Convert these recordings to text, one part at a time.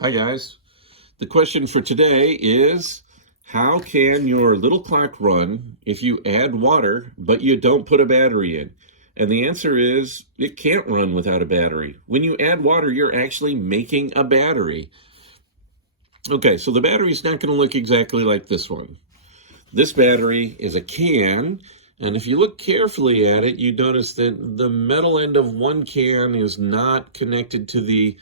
Hi guys. The question for today is, how can your little clock run if you add water but you don't put a battery in? And the answer is, it can't run without a battery. When you add water, you're actually making a battery. Okay, so the battery is not going to look exactly like this one. This battery is a can, and if you look carefully at it, you notice that the metal end of one can is not connected to the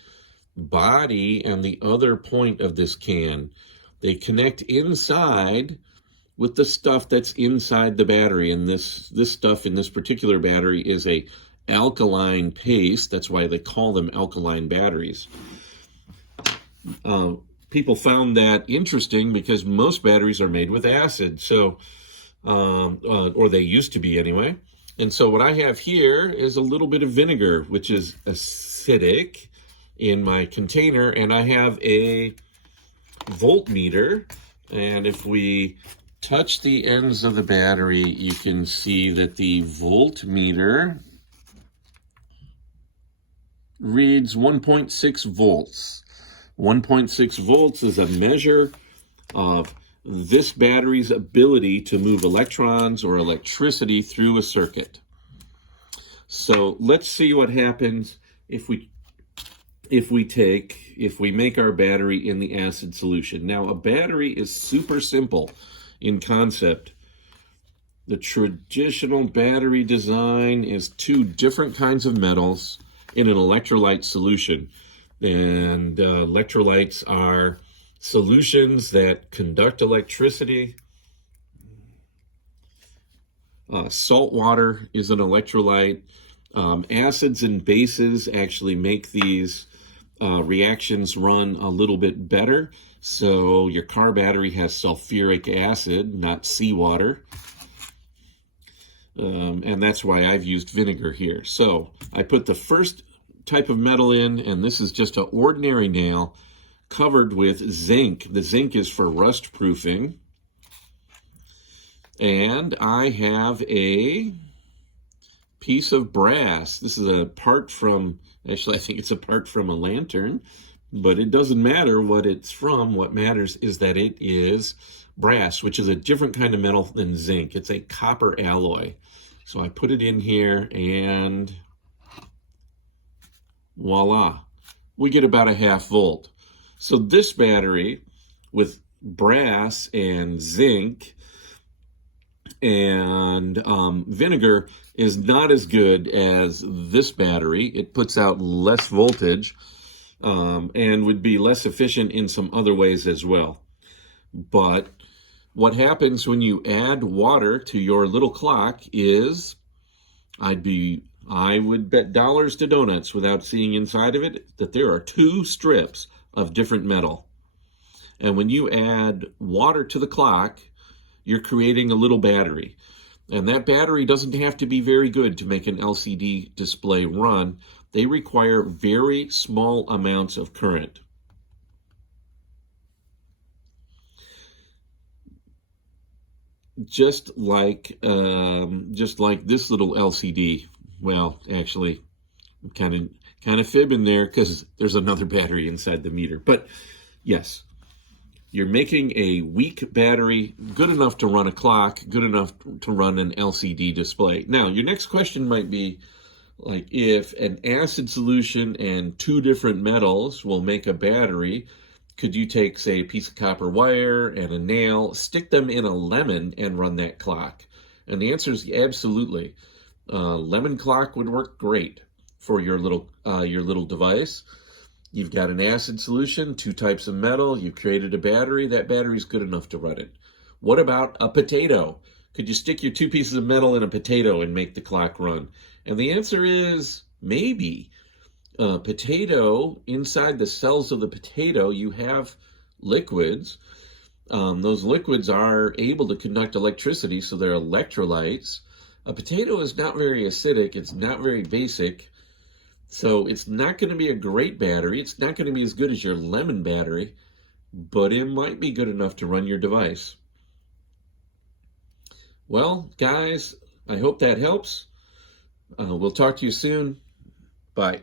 body and the other point of this can. They connect inside with the stuff that's inside the battery, and this stuff in this particular battery is a alkaline paste. That's why they call them alkaline batteries. People found that interesting because most batteries are made with acid, or they used to be anyway. And so what I have here is a little bit of vinegar, which is acidic, in my container, and I have a voltmeter, and if we touch the ends of the battery, you can see that the voltmeter reads 1.6 volts. 1.6 volts is a measure of this battery's ability to move electrons or electricity through a circuit. So let's see what happens if we make our battery in the acid solution. Now, a battery is super simple in concept. The traditional battery design is two different kinds of metals in an electrolyte solution. And electrolytes are solutions that conduct electricity. Salt water is an electrolyte. Acids and bases actually make these reactions run a little bit better. So your car battery has sulfuric acid, not seawater. And that's why I've used vinegar here. So I put the first type of metal in, and this is just an ordinary nail covered with zinc. The zinc is for rust proofing. And I have a piece of brass. This is a part from, actually I think it's a part from a lantern, but it doesn't matter what it's from. What matters is that it is brass, which is a different kind of metal than zinc. It's a copper alloy. So I put it in here and voila, we get about a 0.5 volt. So this battery with brass and zinc and vinegar is not as good as this battery. It puts out less voltage and would be less efficient in some other ways as well. But what happens when you add water to your little clock is, I would bet dollars to donuts without seeing inside of it that there are 2 strips of different metal. And when you add water to the clock, you're creating a little battery. And that battery doesn't have to be very good to make an LCD display run. They require very small amounts of current. Just like this little LCD. Well, actually, I'm kind of fibbing there because there's another battery inside the meter. But yes, you're making a weak battery good enough to run a clock, good enough to run an LCD display. Now, your next question might be, like, if an acid solution and 2 different metals will make a battery, could you take, say, a piece of copper wire and a nail, stick them in a lemon, and run that clock? And the answer is absolutely. Lemon clock would work great for your little device. You've got an acid solution, 2 types of metal, you've created a battery, that battery's good enough to run it. What about a potato? Could you stick your 2 pieces of metal in a potato and make the clock run? And the answer is maybe. Potato, inside the cells of the potato, you have liquids. Those liquids are able to conduct electricity, so they're electrolytes. A potato is not very acidic, it's not very basic. So it's not going to be a great battery. It's not going to be as good as your lemon battery, but it might be good enough to run your device. Well, guys, I hope that helps. We'll talk to you soon. Bye.